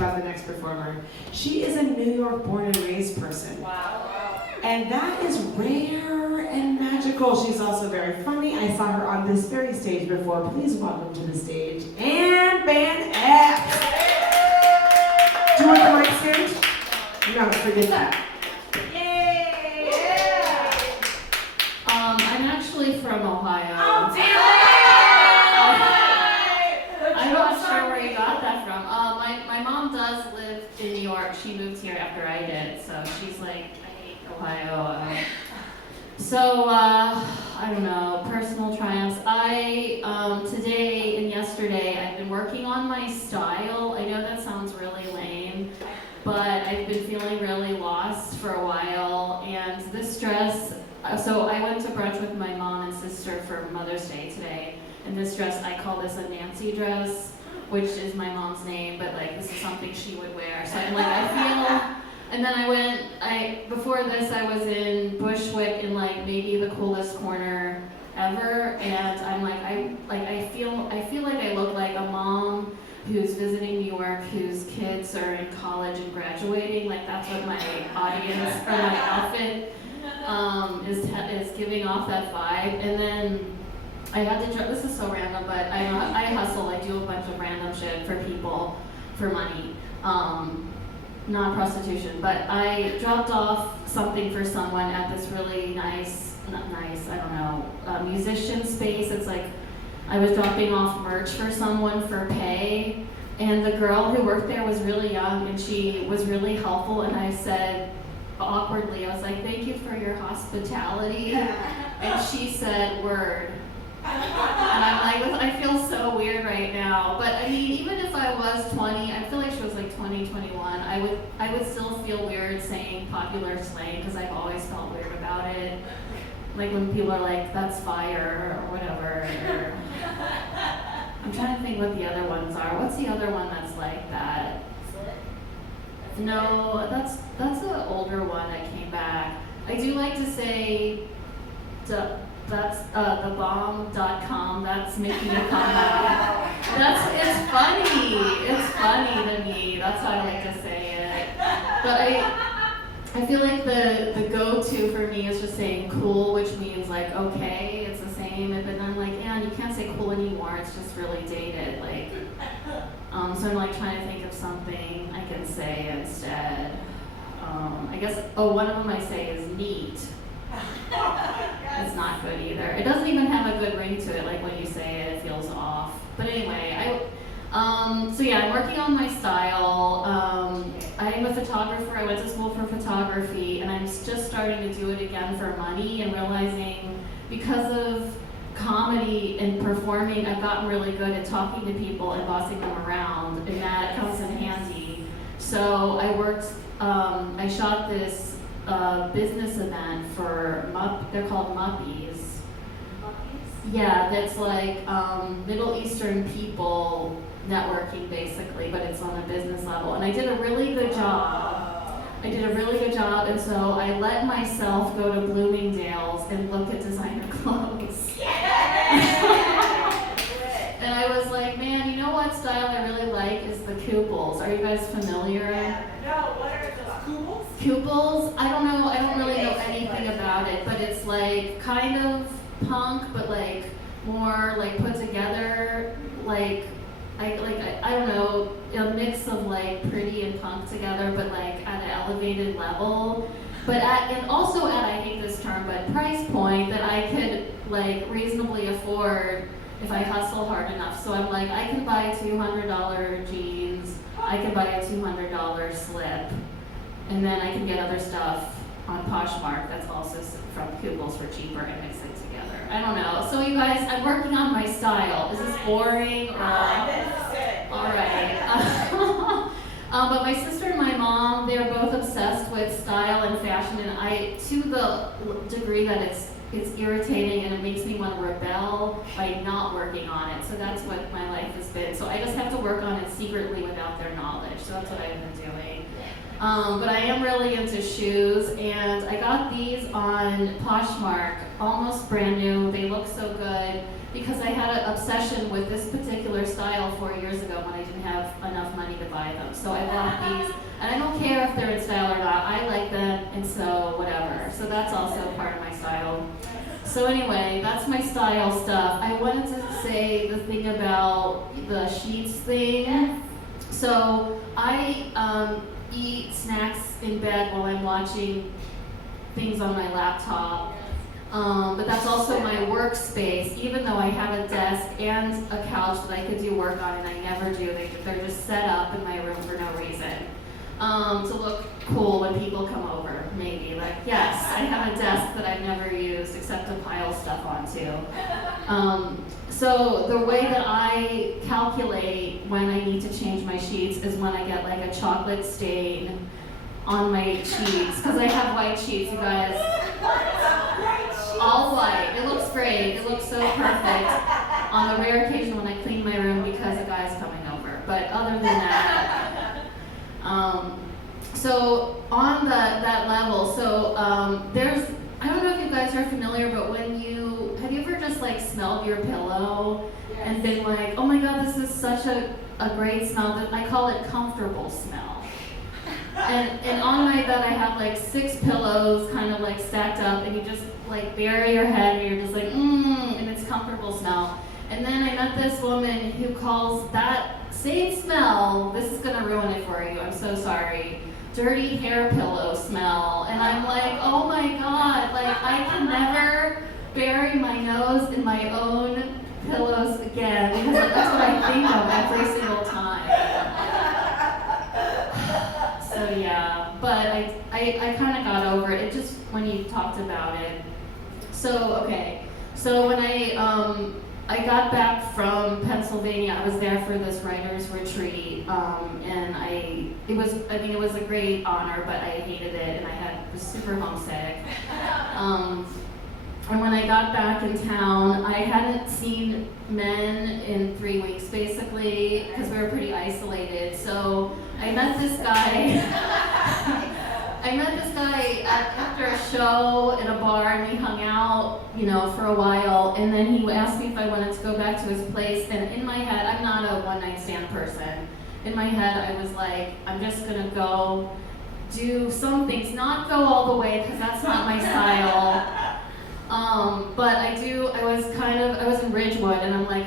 about the next performer. She is a New York born and raised person. Wow. And that is rare and magical. She's also very funny. I saw her on this very stage before. Please welcome to the stage, Ann Van F. Do you want the mic stand? No, forget that. Yay! Yeah. I'm actually from Ohio. Oh, damn it! I'm not sure where you got that from. My mom does live in New York. She moved here after I did, so she's like, I hate Ohio. I don't know, personal triumphs. Today and yesterday, I've been working on my style. I know that sounds really lame, but I've been feeling really lost for a while, and this dress, so I went to brunch with my mom and sister for Mother's Day today, and this dress, I call this a Nancy dress, which is my mom's name, but like this is something she would wear. So I'm like, and then before this I was in Bushwick in like maybe the coolest corner ever, and I'm like, I feel like I look like a mom who's visiting New York, whose kids are in college and graduating. Like that's what my audience or my outfit is giving off that vibe. And then I had to this is so random, but I hustle. I do a bunch of random shit for people for money. Not prostitution, but I dropped off something for someone at this really musician space. It's like I was dropping off merch for someone for pay, and the girl who worked there was really young and she was really helpful, and I said awkwardly, I was like, thank you for your hospitality, and she said, word. And I'm like, I feel so weird right now. But I mean, even if I was 20, I feel like she was like 20, 21, I would still feel weird saying popular slang because I've always felt weird about it. Like when people are like, that's fire or whatever. Or, I'm trying to think what the other ones are. What's the other one that's like that? No, that's an older one that came back. I do like to say that's thebomb.com. That's making a comeback. It's funny. It's funny to me. That's how I like to say it. But I feel like the go-to for me is just saying cool, which means like okay, it's the same. But then I'm like, yeah, you can't say cool anymore. It's just really dated. Like, so I'm like trying to think of something I can say instead. I guess one of them I say is neat. It's not good either. It doesn't even have a good ring to it. Like when you say it, it feels off. But anyway, I'm working on my style. I'm a photographer. I went to school for photography, and I'm just starting to do it again for money and realizing because of comedy and performing, I've gotten really good at talking to people and bossing them around, and that comes in handy. So I shot this business event for they're called Muppies. Yeah, that's like Middle Eastern people networking basically, but it's on a business level. And I did a really good job. And so I let myself go to Bloomingdale's and look at designer clothes. And I was like, man, you know what style I really like is the couples. Are you guys familiar? No, what are those? Couples? Couples? I don't know. I don't really know anything about it, but it's like kind of punk, but like more like put together. Like I don't know, a mix of like pretty and punk together, but like at an elevated level. But and also at, I hate this term, but price point that I could like reasonably afford if I hustle hard enough. So I'm like, I can buy $200 jeans, I can buy a $200 slip, and then I can get other stuff on Poshmark that's also from Couples for cheaper and mix it together. I don't know. So you guys, I'm working on my style. Is this boring? Or all right. But my sister and my mom, they're both obsessed with style and fashion, and I, to the degree that it's irritating and it makes me want to rebel by not working on it. So that's what my life has been. So I just have to work on it secretly without their knowledge. So that's what I've been doing. But I am really into shoes, and I got these on Poshmark, almost brand new. They look so good. because I had an obsession with this particular style 4 years ago when I didn't have enough money to buy them. So I bought these, and I don't care if they're in style or not. I like them, and so whatever. So that's also part of my style. So anyway, that's my style stuff. I wanted to say the thing about the sheets thing. So I eat snacks in bed while I'm watching things on my laptop. But that's also my workspace, even though I have a desk and a couch that I could do work on, and I never do. They're just set up in my room for no reason. To look cool when people come over, maybe. Like, yes, I have a desk that I've never used except to pile stuff onto. So the way that I calculate when I need to change my sheets is when I get like a chocolate stain on my sheets, because I have white sheets, you guys. All white. It looks great. It looks so perfect on the rare occasion when I clean my room because a guy's coming over. But other than that, so on that level, so there's, I don't know if you guys are familiar, but have you ever just like smelled your pillow and been like, oh my God, this is such a great smell. I call it comfortable smell. And on my bed I have like 6 pillows kind of like stacked up, and you just like bury your head and you're just like, and it's comfortable smell. And then I met this woman who calls that same smell, this is gonna ruin it for you, I'm so sorry, dirty hair pillow smell. And I'm like, oh my God, like I can never bury my nose in my own pillows again, because that's what I think of every single time. So yeah, but I kind of got over it, just when you talked about it. So, okay, so when I got back from Pennsylvania, I was there for this writer's retreat, and I think it was a great honor, but I hated it, and I was super homesick. And when I got back in town, I hadn't seen men in 3 weeks, basically, because we were pretty isolated. So I met this guy. After a show in a bar, and we hung out, for a while. And then he asked me if I wanted to go back to his place. And in my head, I'm not a one-night stand person. In my head, I was like, I'm just gonna go do some things, not go all the way, because that's not my style. But I was in Ridgewood, and I'm like,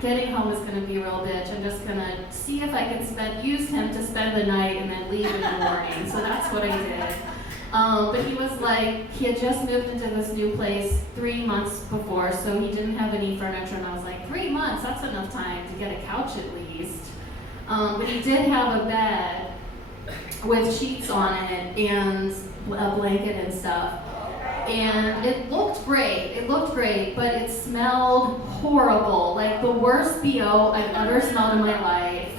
getting home is gonna be a real bitch. I'm just gonna see if I can use him to spend the night and then leave in the morning. So that's what I did. But he was like, he had just moved into this new place 3 months before, so he didn't have any furniture, and I was like, 3 months, that's enough time to get a couch at least. But he did have a bed with sheets on it and a blanket and stuff. And it looked great, but it smelled horrible, like the worst BO I've ever smelled in my life.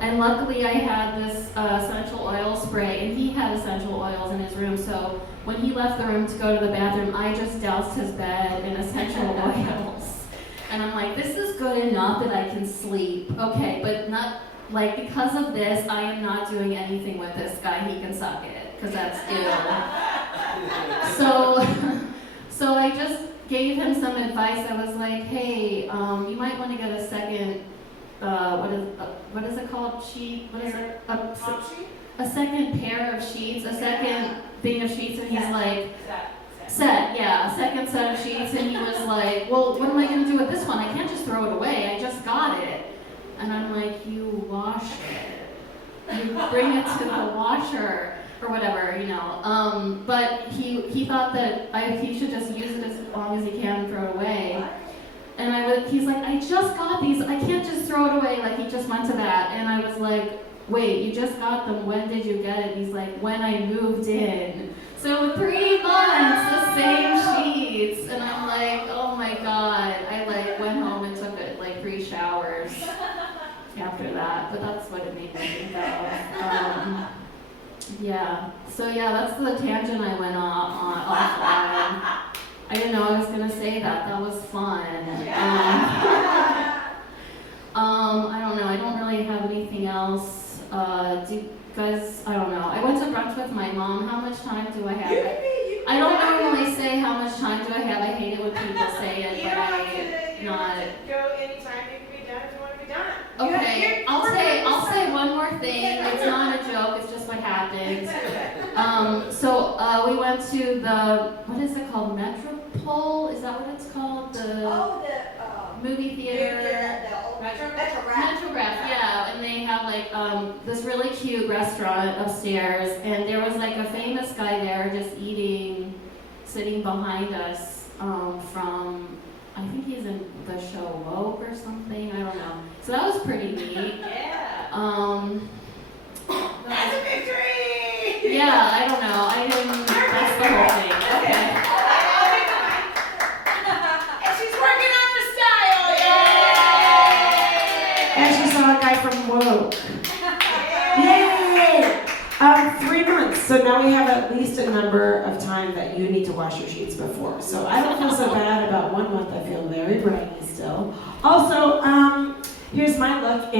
And luckily I had this essential oil spray, and he had essential oils in his room, so when he left the room to go to the bathroom, I just doused his bed in essential oils. And I'm like, this is good enough that I can sleep. Okay, but not, like, because of this, I am not doing anything with this guy. He can suck it, because that's ill. So I just gave him some advice. I was like, hey, you might want to get a second, what is it called? Sheet? What is it? A second pair of sheets, a second thing of sheets, and he's like, a second set of sheets, and he was like, well, what am I going to do with this one? I can't just throw it away. I just got it. And I'm like, you wash it. You bring it to the washer. Or whatever, but he thought that he should just use it as long as he can and throw it away. And he's like, I just got these, I can't just throw it away, like he just went to that. And I was like, wait, you just got them, when did you get it? He's like, when I moved in. So 3 months, the same sheets. And I'm like, oh my God. I went home and took 3 showers after that, but that's what it made me think of. That's the tangent I went on offline. I didn't know I was gonna say that. That was fun. I don't know. I don't really have anything else. Do you guys? I don't know. I went to brunch with my mom. How much time do I have? I don't normally say how much time do I have. I hate it when people say it, but not. Go anytime. You can be done if you want to be done. Okay, I'll say one more thing. It's not a joke. It's just what happened. So we went to the, what is it called? Metropole? Is that what it's called? The movie theater. Metrograph, yeah, and they have like this really cute restaurant upstairs, and there was like a famous guy there just eating, sitting behind us from, I think he's in the show Woke or something, I don't know. So that was pretty neat. Yeah. That's a victory! Yeah, I don't know, that's the whole thing. Okay. I'll take mine. And she's working on her style. Yay! And she saw a guy from Woke. Yay! 3 months. So now we have at least a number of time that you need to wash your sheets before. So I don't feel so bad about 1 month. I feel very briny still. Also, here's my look.